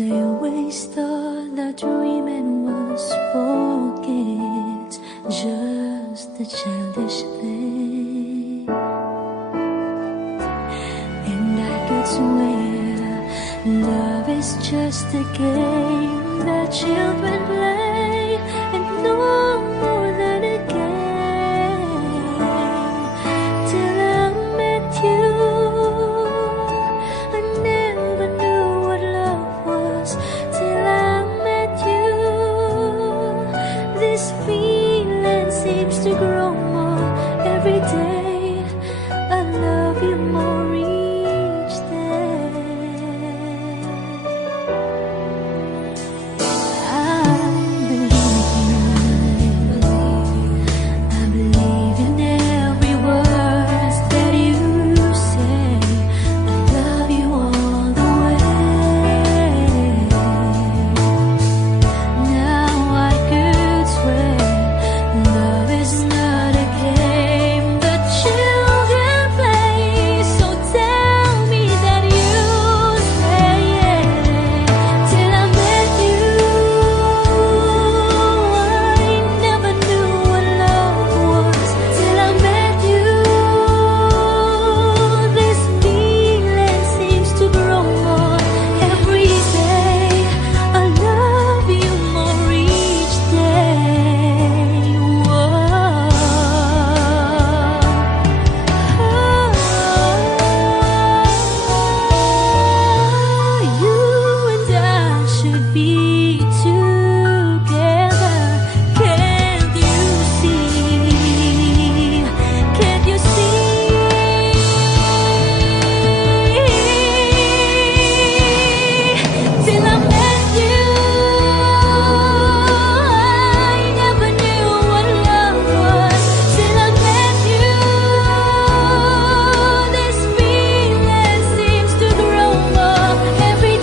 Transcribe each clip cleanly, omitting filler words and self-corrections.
I always thought that dreaming was for kids, just a childish thing. And I could swear love is just a game that children play, and no more than a game. Till I met you, I never knew what love was. Till I met you, this feeling seems to grow more every day. I love you more each day. I believe in every word that you say. I love you all the way. Now I could swear love is not a game that children play. So tell me that you stay. Till I met you, I never knew what love was. Till I met you, this feeling seems to grow more every day. I love you more each day. Whoa. You and I should be together. Can't you see? Can't you see? Till I met you, I never knew what love was. Till I met you, this feeling seems to grow more every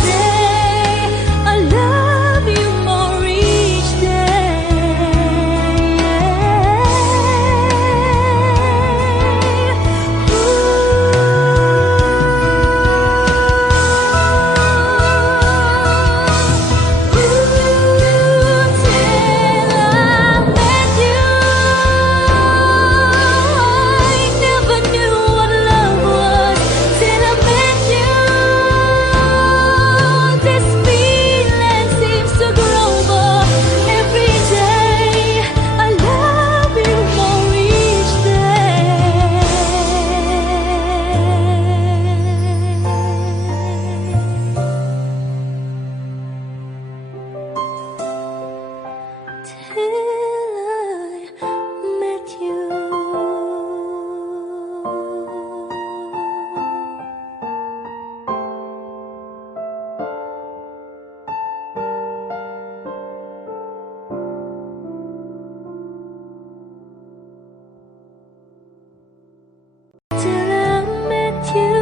day. I love you more each Till I met you,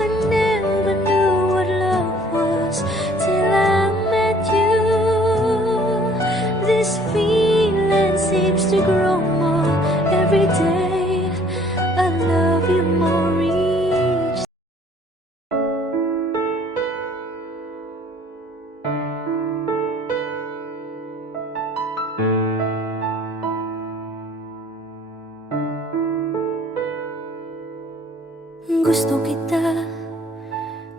I never knew what love was. Till I met you, this feeling seems to grow more every day. I love you more each. Gusto kita,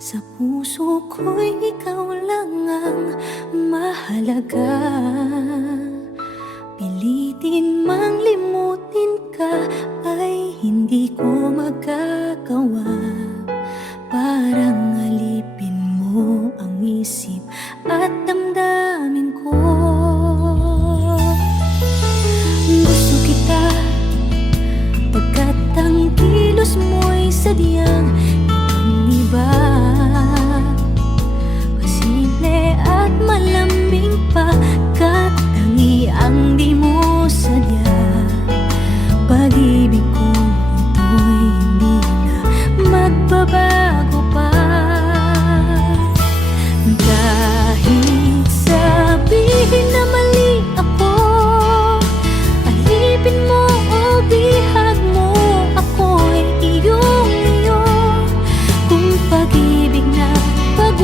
sa puso ko'y ikaw lang ang mahalaga. Pilitin mang limutin ka ay hindi ko magagawa. Parang alipin mo ang isip at damdamin ko. Gusto kita pagkat ang kilos mo'y sadyang ibang-iba. Pasimple at malambing pagkat tangi ang di mo sadya. Pag-ibig ko ito'y hindi na magbabago pa. Kahit sabihin na mali ako, alipin mo o bihag mo, ako'y iyong iyo. Kung pag-ibig na pag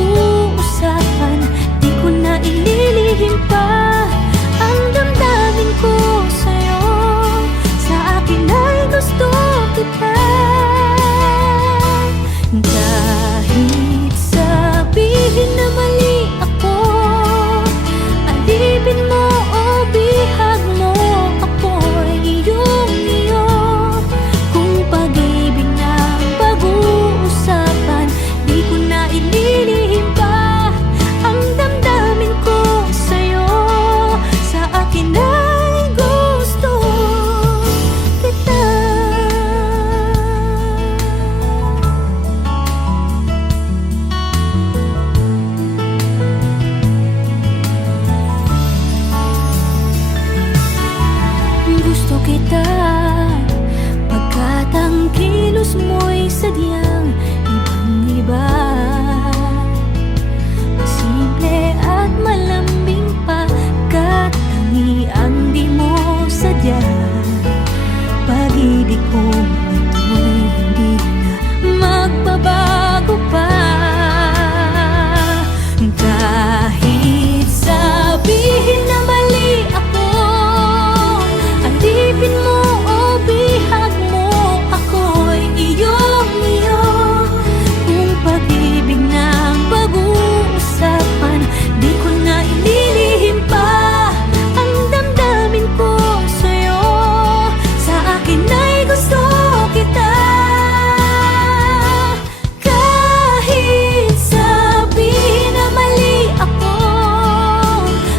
kung ito'y hindi na magbabago pa. Kahit sabihin na mali ako, alipin mo o bihag mo, ako'y iyong-iyo. Kung pag-ibig ng pag-uusapan, di ko na ililihim pa ang damdamin ko sa'yo. Sa akin ay gusto kita. Kahit sabihin na mali ako,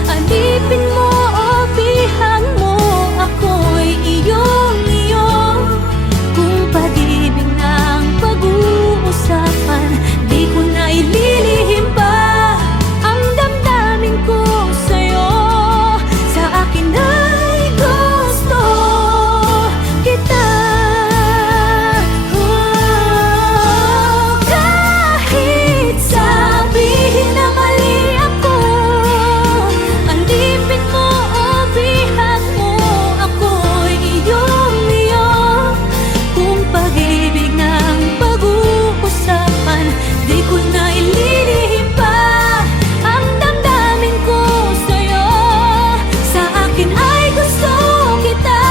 alipin mo o bihag mo, ako'y iyong-iyo. Kung pag-ibig ng pag-uusapan, di ko na ililihim pa ang damdamin ko sa'yo. Sa akin ay gusto kita. Kahit sabihin na mali ako, alipin mo o bihag mo, ako'y iyong-iyo. Kung pag-ibig ng pag-uusapan, di ko na ililihim pa ang damdamin ko sa'yo. Sa akin ay gusto kita.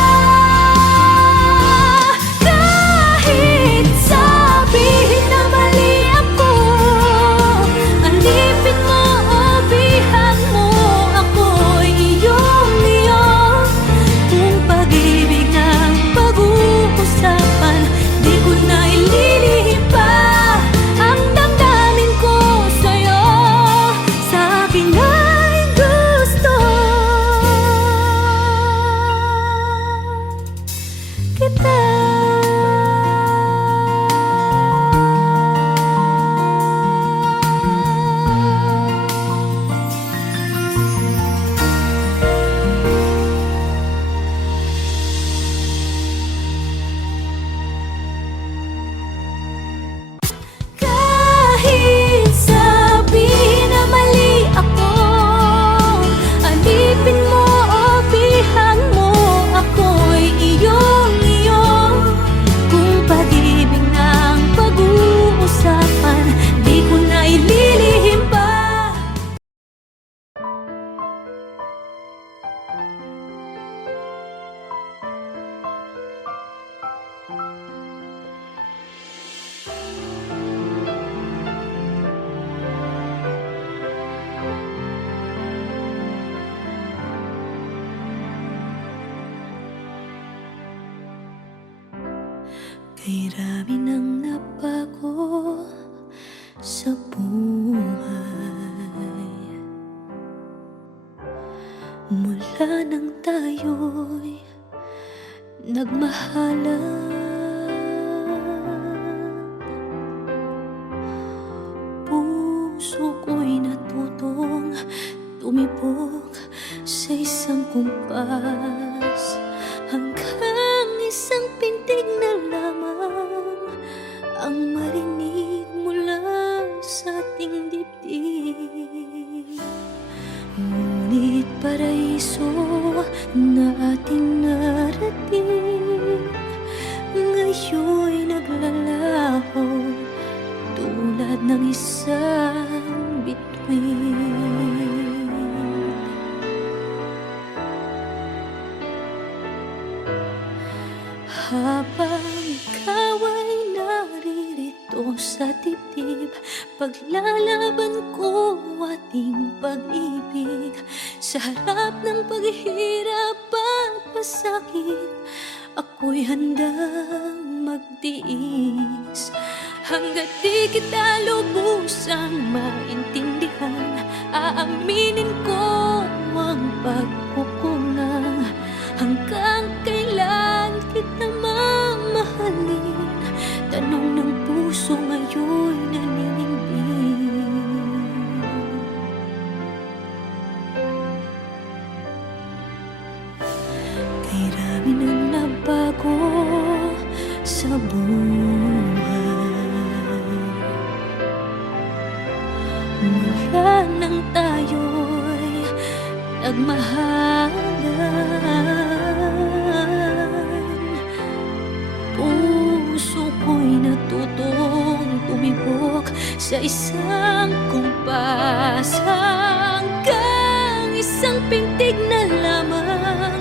Kahit sabihin na mali ako, alipin mo o bihag mo, ako'y iyong-iyo. Kung pag-ibig ng pag-uusapan, di ko na ililihim pa ang damdamin ko sa'yo. Sa akin ay gusto kita. Kahit sabihin na mali ako, alipin mo o bihag mo, ako'y iyong-iyo. Kung pag-ibig ng pag-uusapan, di ko na ililihim pa. Kay rami nang nabago sa buhay, mula nang tayo'y nagmahalan. Puso ko'y natutong tumibok sa isang kumpas, hanggang isang pintig na lamang ang marinig mula sa ating dibdib. Ngunit paraiso na ating narating, ngayon'y naglalaho tulad ng isang bituin. Habang ikaw ay naririto sa dibdib, paglalaban ko ating pag-ibig. Sa harap ng paghihirap at pasakit, ako'y handang magtiis. Hanggat di kita lubusang maintindihan, aaminin ko ang pagkukulang. Hanggang kailan kita mamahalin? Tanong ng puso ngayon'y naninindig. Kay rami nang nabago sa buhay, mula nang tayo'y nagmahalan. isang kumpas, hanggang isang pintig na lamang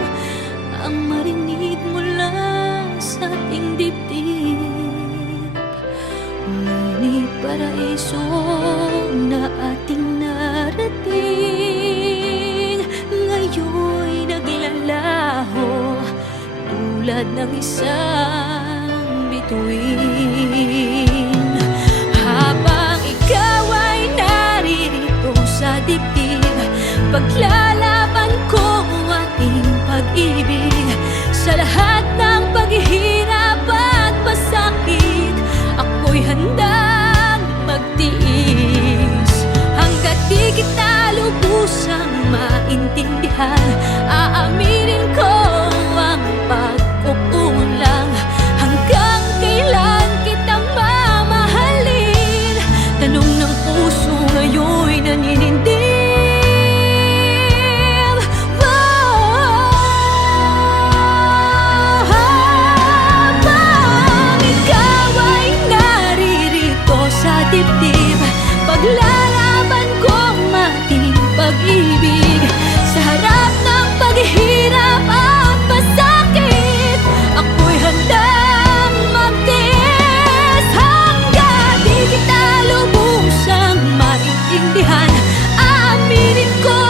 ang marinig mula sa ating dibdib. Ngunit paraiso na ating narating ngayon'y naglalaho tulad ng isang bituin. Habang ikaw ay naririto sa dibdib, paglalaban ko ang ating pag-ibig. Sa lahat ng paghihirap at pasakit, ako'y handang magtiis. Hanggat di kita lubusang maintindihan, aaminin ko ang pagkukulang. Hanggang kailan kita mamahalin? Tanong ng puso ngayon'y naninindig. Habang ikaw ay naririto sa dibdib, paglalaban ko ang ating pag-ibig. Sa harap ng paghihirap at pasakit, ako'y handang magtiis. Hanggang di kita lubusang maintindihan, aaminin ko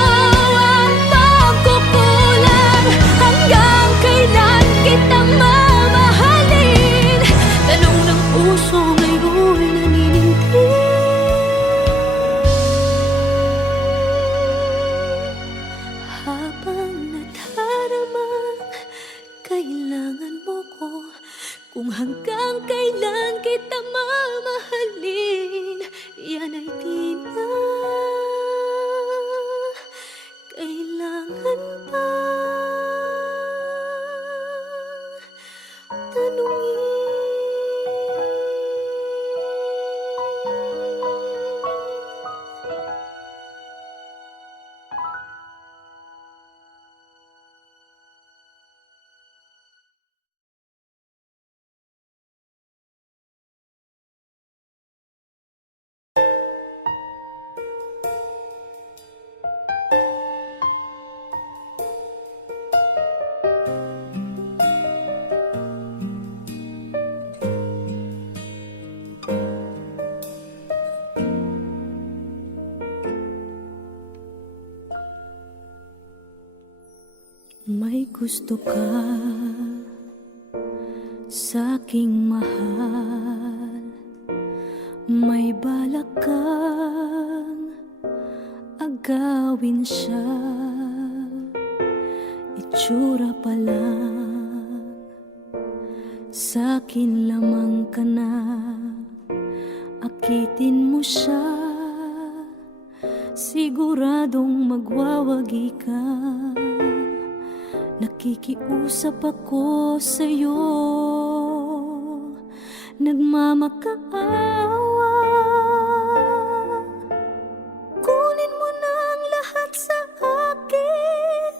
ang pagkukulang. Hanggang kailan kita mamahalin? Tanong ng puso ngayon'y naninindig. Habang nadaramang kailangan mo ko, kung hanggang kailan kita mamahalin, yan ay di na kailangan pa tanungin. May gusto ka sa'king mahal, may balak kang agawin siya. Itsura pa lang, sa'kin lamang ka na, akitin mo siya. Siguradong magwawagi ka. Nakikiusap ako sa'yo, nagmamakaawa. Kunin mo na ang lahat sa akin,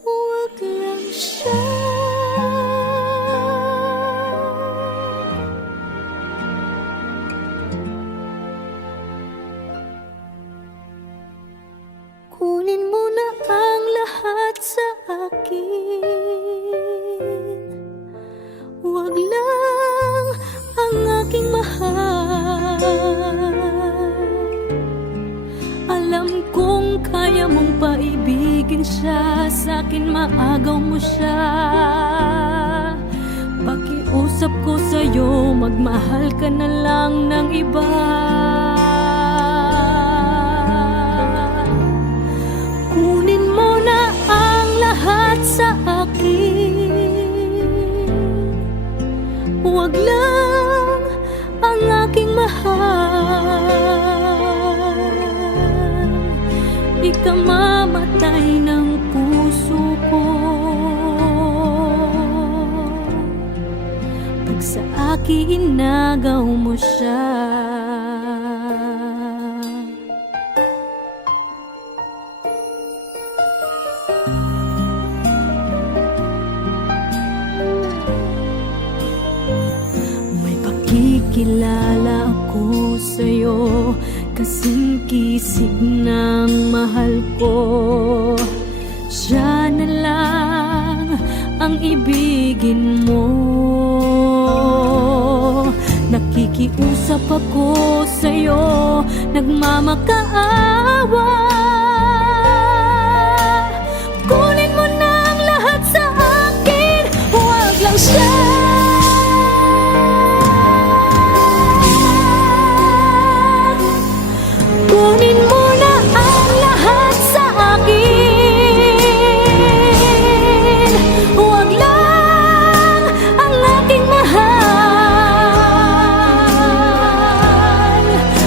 huwag lang siya. Kunin mo na ang lahat sa akin, huwag lang ang aking mahal. Alam kong kaya mong paibigin siya, sa'kin maagaw mo siya. Pakiusap ko sa'yo, magmahal ka na lang ng iba. Kunin mo na ang lahat sa akin, huwag lang ang aking mahal. Ikamamatay ng puso ko pag sa akin inagaw mo siya. Kilala ako ako sa'yo, kasing kisig ng mahal ko. Siya na lang ang ibigin mo. Nakikiusap ako sa'yo, nagmamakaawa. Kunin mo na ang lahat sa akin, huwag lang siya. Kunin mo na ang lahat sa akin, huwag lang ang aking mahal.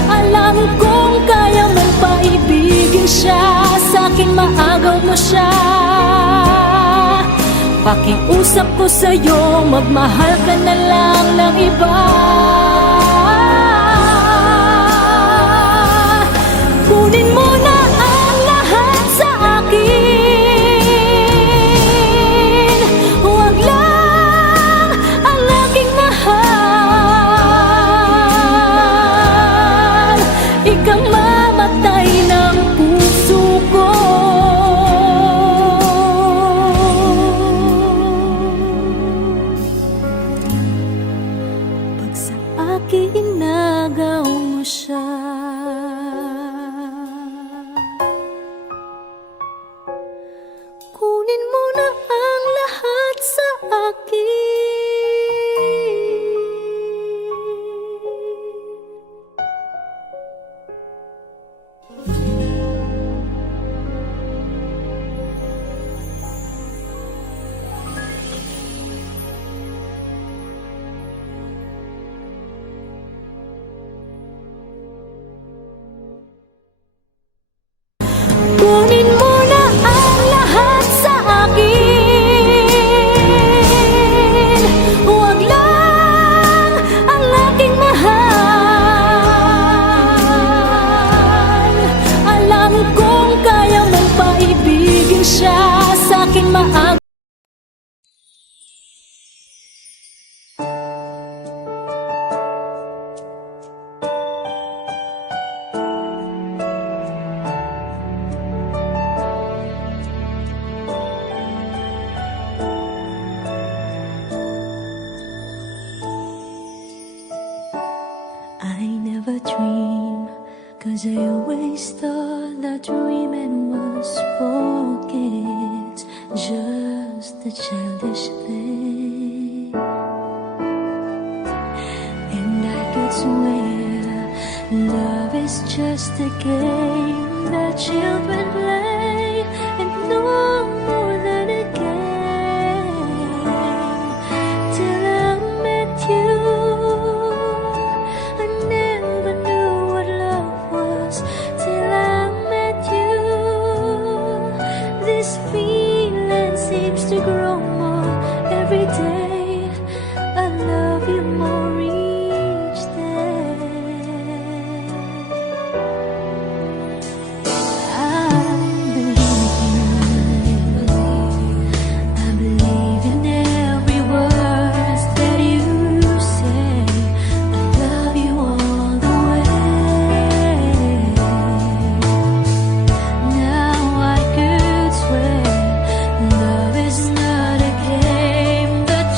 Alam kong kaya mong paibigin siya, sa'kin maagaw mo siya. Pakiusap ko sa'yo, magmahal ka na lang ng iba. Kunin mo na ang lahat sa akin, huwag lang ang aking mahal. Ikang mamatay ng puso ko. Pag sa akin inagaw mo siya, kunin mo na ang lahat sa akin. Kunin mo na ang lahat sa akin, huwag lang ang aking mahal. Alam kong kaya mong paibigin siya, sa'kin maagaw. I never dream, 'cause I always thought that dreaming was forget, just a childish thing. And I could swear love is just a game that children play, and no more than a game. Till I met you, I never knew what love was. Till I met you, this feeling seems to grow more every day. I love you more each day. I believe you. I believe in every word that you say. I love you all the way. Now I could swear love is not a game that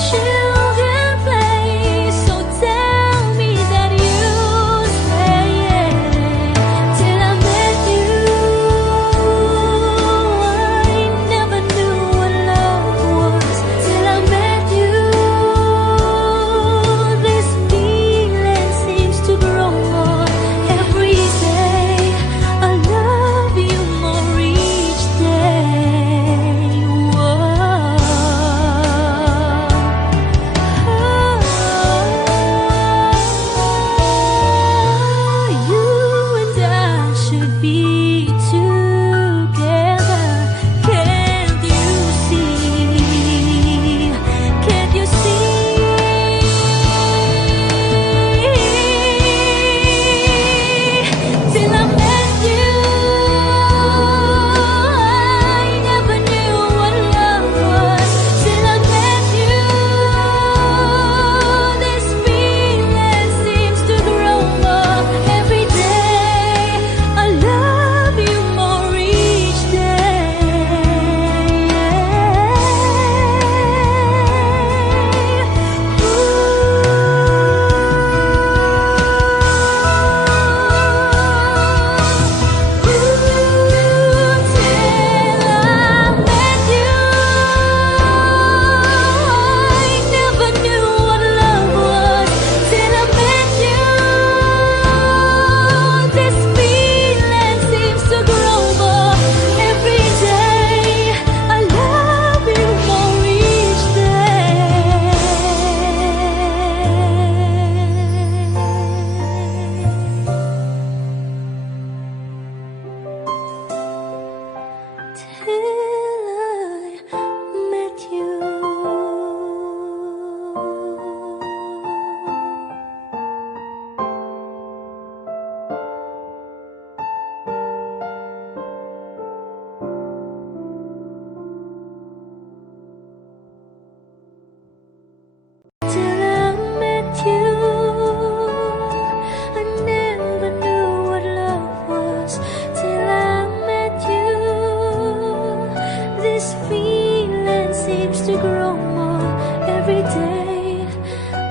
every day.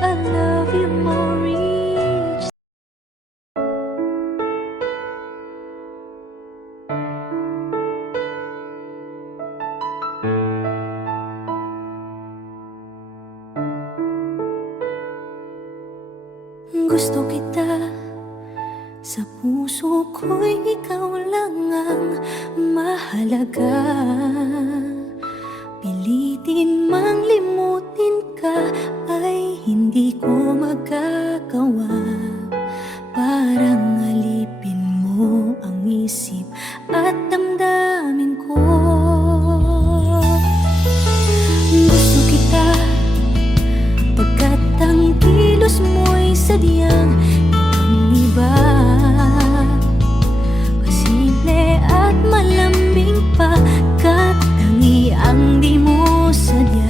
I love you more each. Gusto kita, sa puso ko'y ikaw lang ang mahalaga. Pilitin mang limutin ka ay hindi ko magagawa. Parang alipin mo ang isip at damdamin ko. Gusto kita pagkat ang kilos mo'y sadyang ibang-iba. Pasimple at malambing pa, kat tangi ang di mo sadya.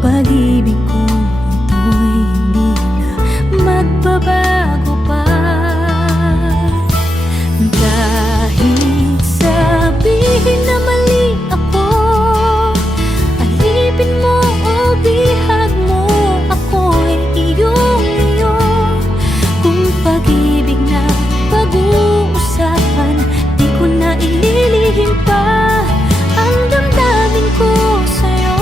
Pag-ibig kong ito'y hindi na magbabago pa. Kahit sabihin na mali ako, alipin mo o bihag mo, ako'y iyong-iyo. Kung pag-ibig na pag-uusapan, di ko na ililihim pa ang damdamin ko sa'yo.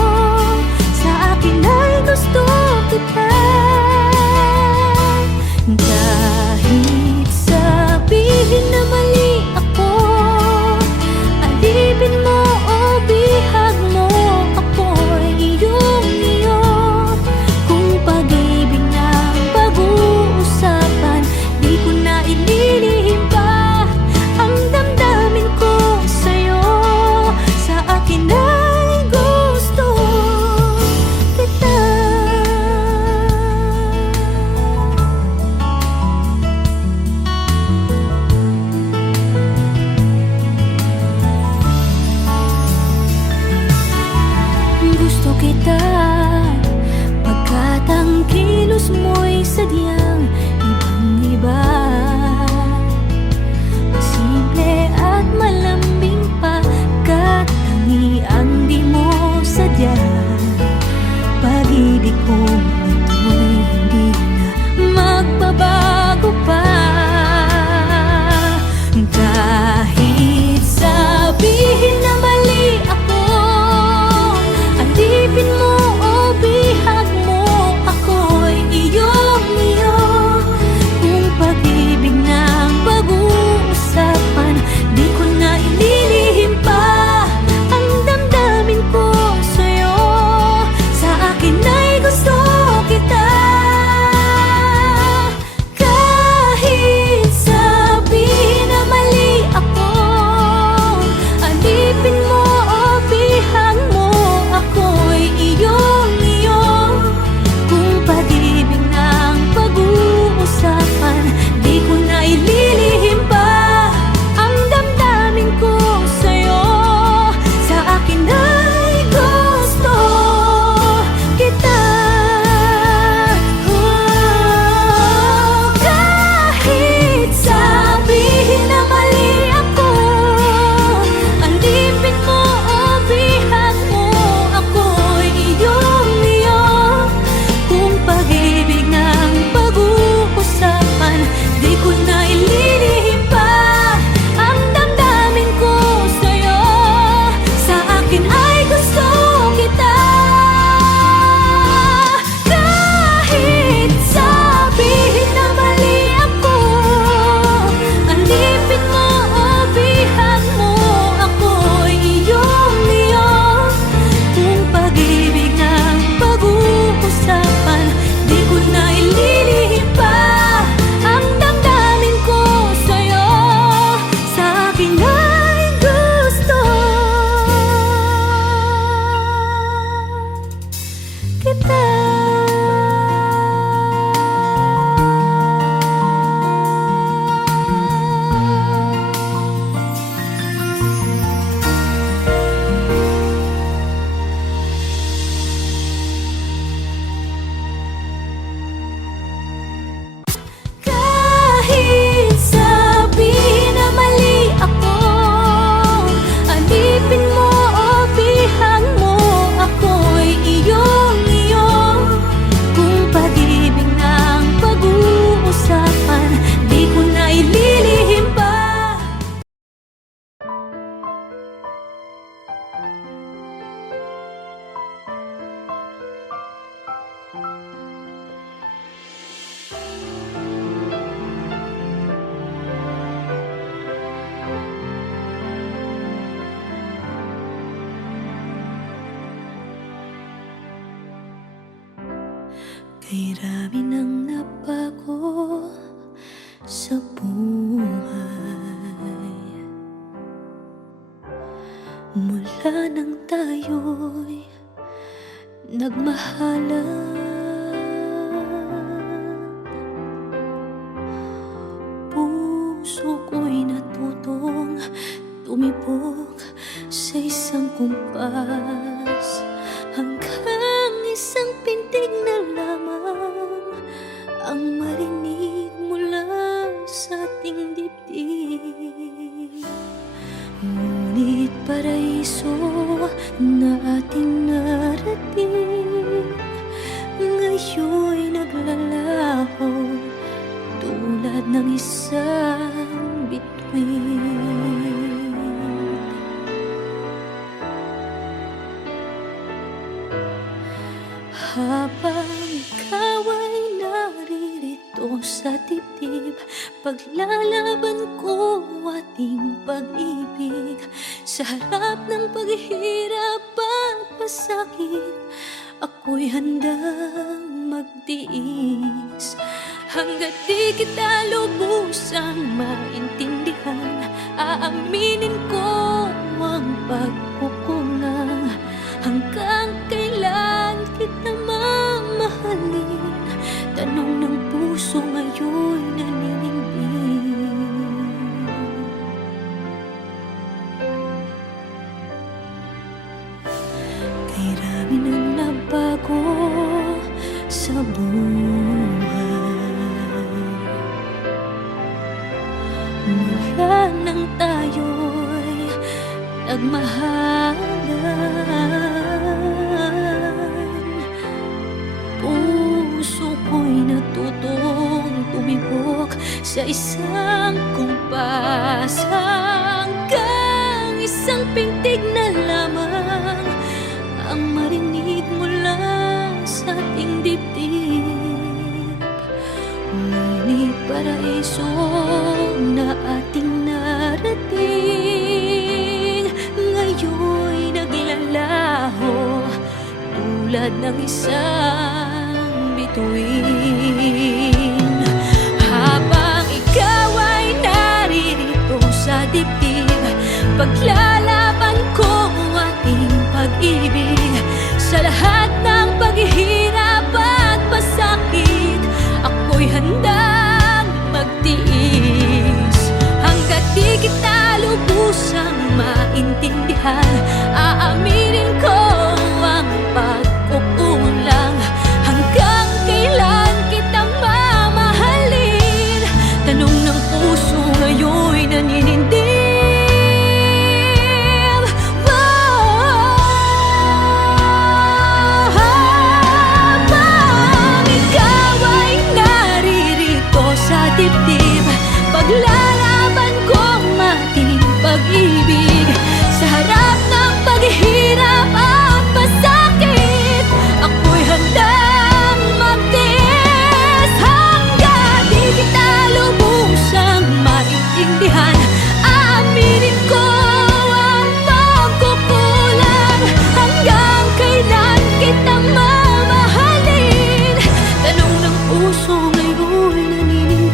Sa akin ay gusto kita. Kahit sabihin na mali ako, alipin mo o bihag mo, ako'y iyong-iyo. Kung pag-ibig na pag-uusapan, di ko na ililihim pa ang damdamin ko sa'yo. Sa akin ay gusto kita. Gusto kita pagkat ang kilos mo'y sadyang ibang-iba. Simple at malambing pa, kat tangi ang di mo sadya. Pag-ibig kong ito'y hindi na magbabago pa. Kahit sabihin na mali ako, alipin mo o bihag mo, ako'y iyong-iyo. Kung pag-ibig na pag-uusapan, di ko na ililihim pa ang damdamin ko sa'yo. Sa akin ay gusto kita. Kahit sabihin na mali ako, alipin mo o bihag mo, ako'y iyong-iyo. Kung pag-ibig na pag-uusapan, di ko na ililihim pa ang damdamin ko sa'yo. Sa akin ay gusto kita. Kahit sabihin na mali ako, alipin mo o bihag mo, ako'y iyong-iyo. Kung pag-ibig ng pag-uusapan, di ko na ililihim pa ang damdamin ko sa'yo. Sa akin ay gusto kita. Kahit sabihin na mali ako, alipin mo o bihag mo, ako'y iyong-iyo. Kung pag-ibig ng pag-uusapan, di ko na ililihim pa ang damdamin ko sa'yo. Sa akin ay gusto kita. Kahit sabihin na mali ako, alipin mo o bihag mo, ako'y iyong-iyo. Ay rami nang nabago sa buhay mula nang tayo'y nagmahalan. Puso ko'y natutong tumibok sa isang kumpas, hanggang isang pintig na lamang ang marinig mula sa ating dibdib. Ngunit paraiso na ating narating ngayon'y naglalaho tulad ng isang bituin. Habang ikaw ay naririto sa dibdib, paglalaban ko ating pag-ibig. Sa harap ng paghihirap at pasakit, ako'y handang magtiis. Hanggat di kita lubusang maintindihan, aaminin ko ang pagkukulang. Hanggang kailan kita mamahalin? Tanong ng puso ngayon'y naninindig. Kay rami nang nabago sa buhay mula nang tayo'y nagmahalan. Puso ko'y natutong tumibok sa isang kumpas, hanggang isang pintig na lamang ang marinig mula sa ating dibdib. Ngunit paraiso na ating narating ngayon'y naglalaho tulad ng isang bituin. Habang ikaw ay naririto sa dibdib, paglalaban ko ating pag-ibig. Sa lahat ng paghihirap at pasakit, ako'y handang magtiis. Hanggat di kita lubusang maintindihan, aaminin ko ang pagkukulang. Hanggang kailan kita mamahalin? Tanong ng puso ngayon'y naninindig. Habang ikaw ay naririto sa dibdib, paglalaban ko ang ating pag-ibig. Sa harap ng paghihirap at pasakit, ako'y handang magtiis. Hanggang di kita lubusang maintindihan, aaminin ko ang pagkukulang. Hanggang kailan kita mamahalin? Tanong ng puso ngayon'y naninindig.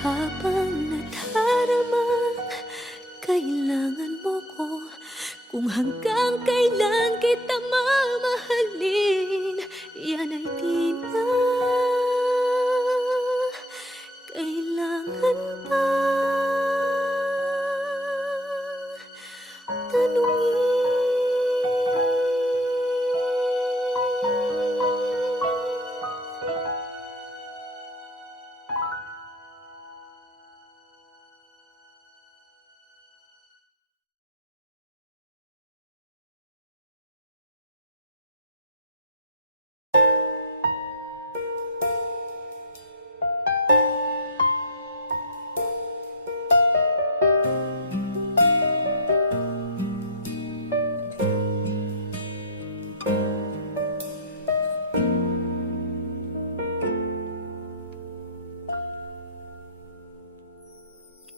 Habang nadaramang kailangan mo ko, kung hanggang kailan kita mamahalin, yan ay di na kailangan pa tanungin.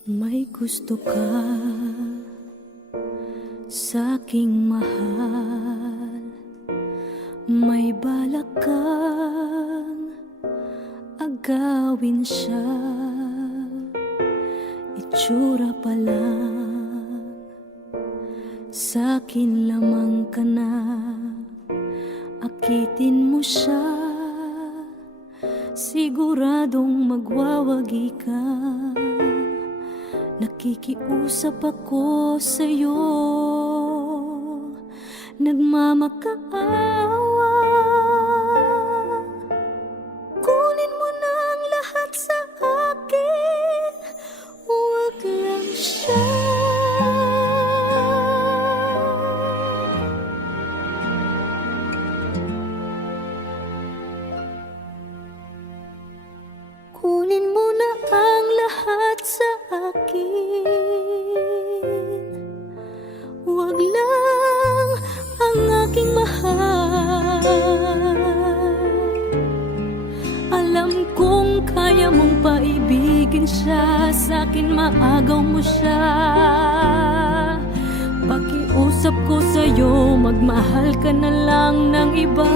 May gusto ka Sa'king mahal, may balak kang agawin siya. Itsura pa lang, sa'kin lamang ka na. Akitin mo siya, siguradong magwawagi ka. Nakikiusap ako sa'yo, nagmamakaawa. Kunin mo na ang lahat sa akin, huwag lang siya. Kunin mo na ang lahat sa akin, huwag lang ang aking mahal. Alam kong kaya mong paibigin siya, sa'kin maagaw mo siya. Pakiusap ko sa'yo, magmahal ka na lang ng iba.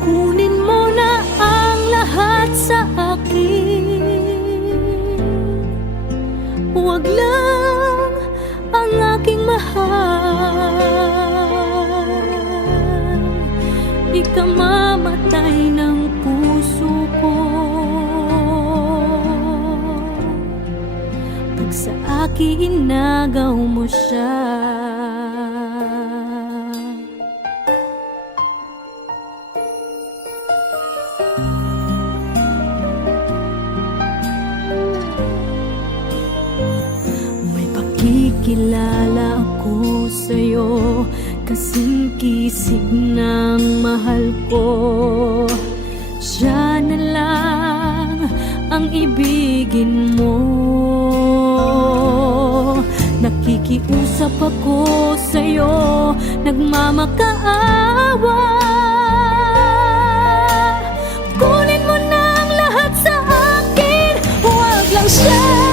Kunin mo na ang lahat sa akin, huwag lang ang aking mahal. Ikamamatay ng puso ko pag sa akin inagaw mo siya. Kikilala ako sa'yo, kasing kisig ng mahal ko. Siya na lang ang ibigin mo. Nakikiusap ako sa'yo, nagmamakaawa. Kunin mo na ang lahat sa akin, huwag lang siya.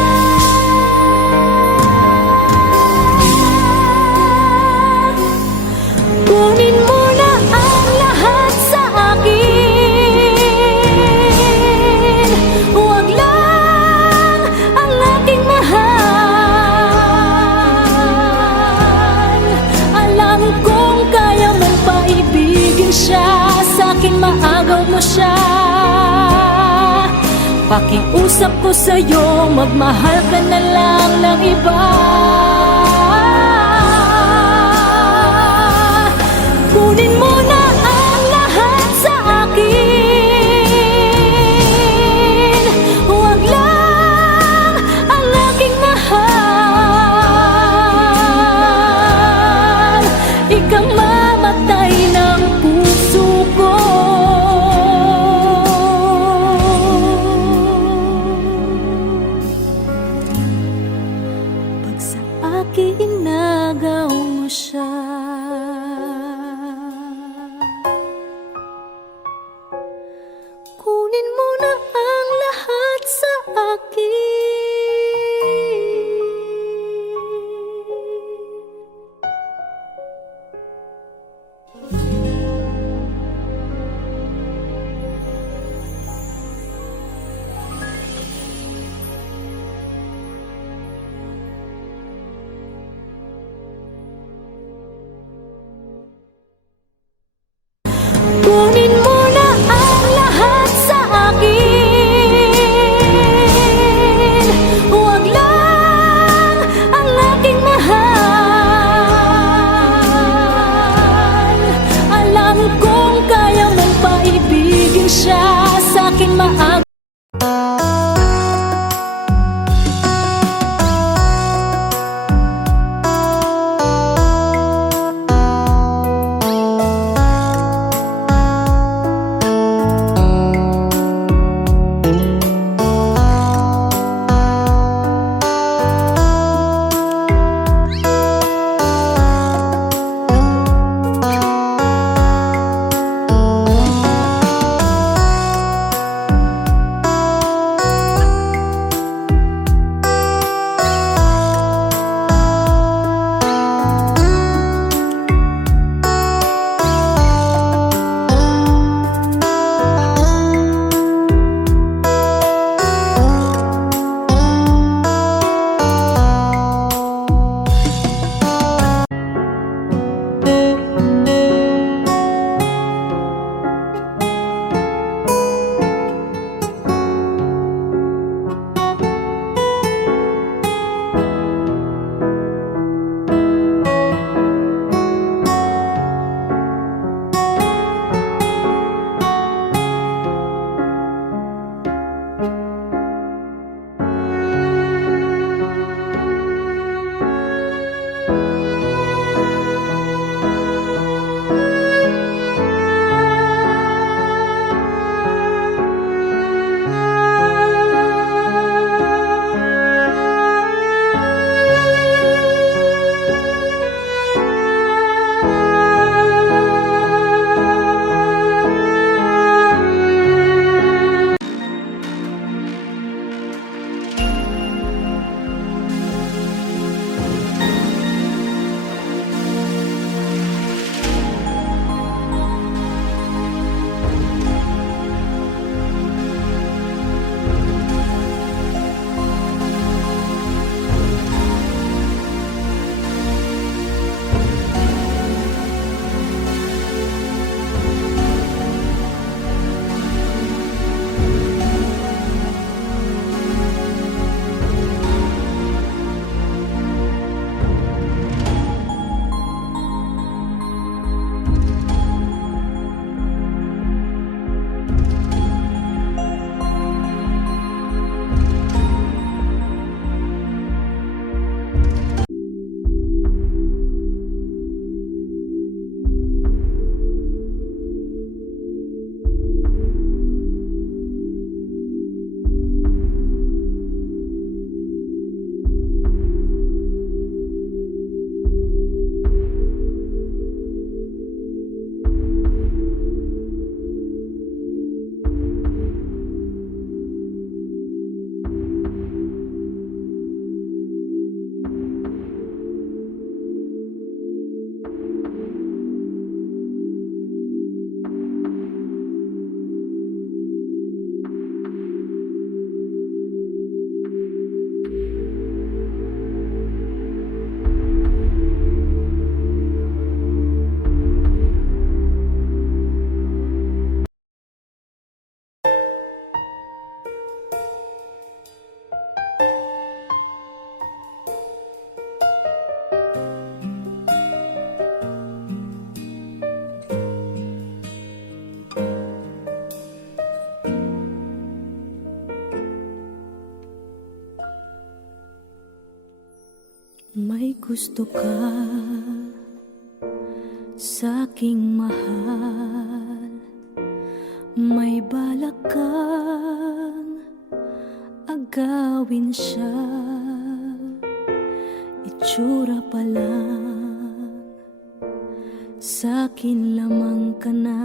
Kunin mo na ang lahat sa akin, huwag lang ang aking mahal. Alam kong kaya mong paibigin siya, sa'kin maagaw mo siya. Pakiusap ko sa'yo, magmahal ka na lang ng iba. Kunin mo na ang lahat sa akin, huwag lang ang aking mahal. Ikamamatay ng puso ko pag sa akin inagaw mo siya. Kunin mo na ang lahat sa akin. May gusto ka sa'king mahal, may balak kang agawin siya. Itsura pa lang, sa'kin lamang ka na,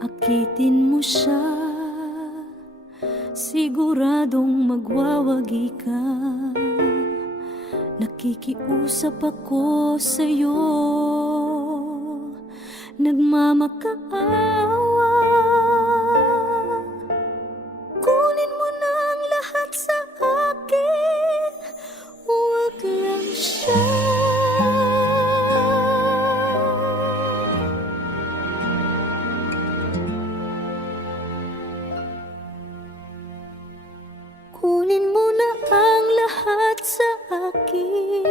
akitin mo siya. Siguradong magwawagi ka. Nakikiusap ako sa'yo, nagmamakaawa. Kunin mo na ang lahat sa akin, huwag lang siya. Kunin mo na ang lahat sa akin,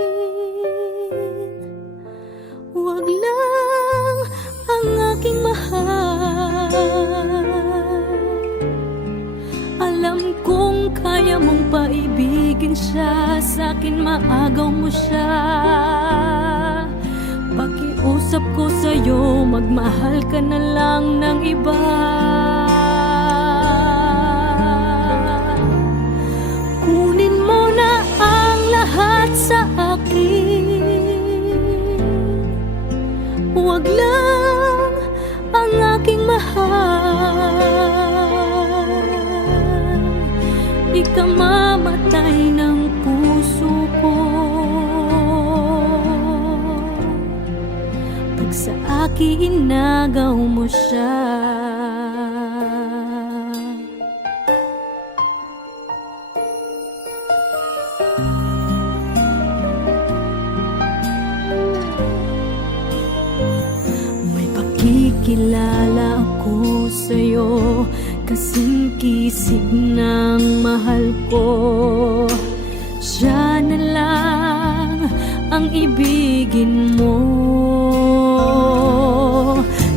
huwag lang ang aking mahal. Alam kong kaya mong paibigin siya, sa'kin maagaw mo siya. Pakiusap ko sa'yo, magmahal ka na lang ng iba. Kunin mo na ang lahat sa akin, huwag lang ang aking mahal. Ikamamatay ng puso ko pag sa akin inagaw mo siya. Kikilala ako sa'yo, kasing kisig ng mahal ko. Siya na lang ang ibigin mo.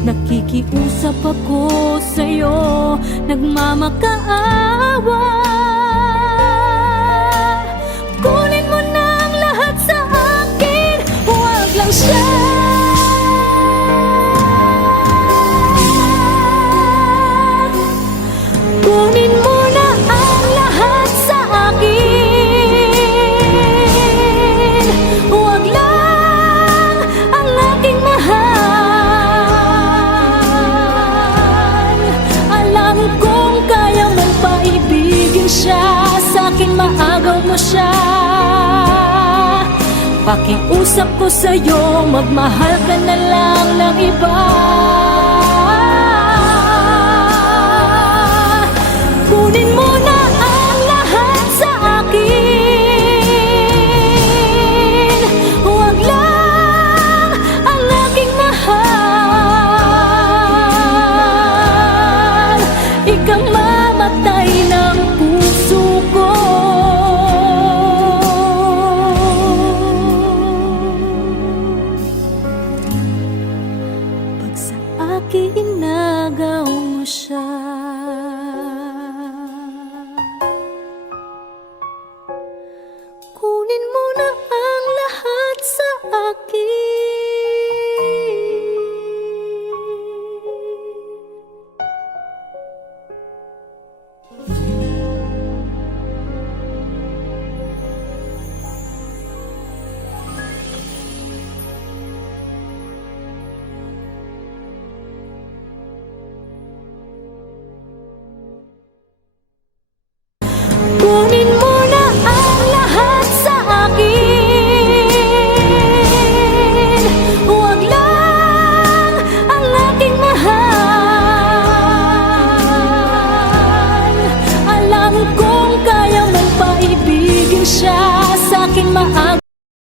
Nakikiusap ako sa'yo, nagmamakaawa. Kunin mo na ang lahat sa akin, huwag lang siya. Kunin mo na ang lahat sa akin, huwag lang ang aking mahal. Alam kong kaya mong paibigin siya, sa'kin maagaw mo siya. Pakiusap ko sa'yo, magmahal ka na lang ng iba. Kunin mo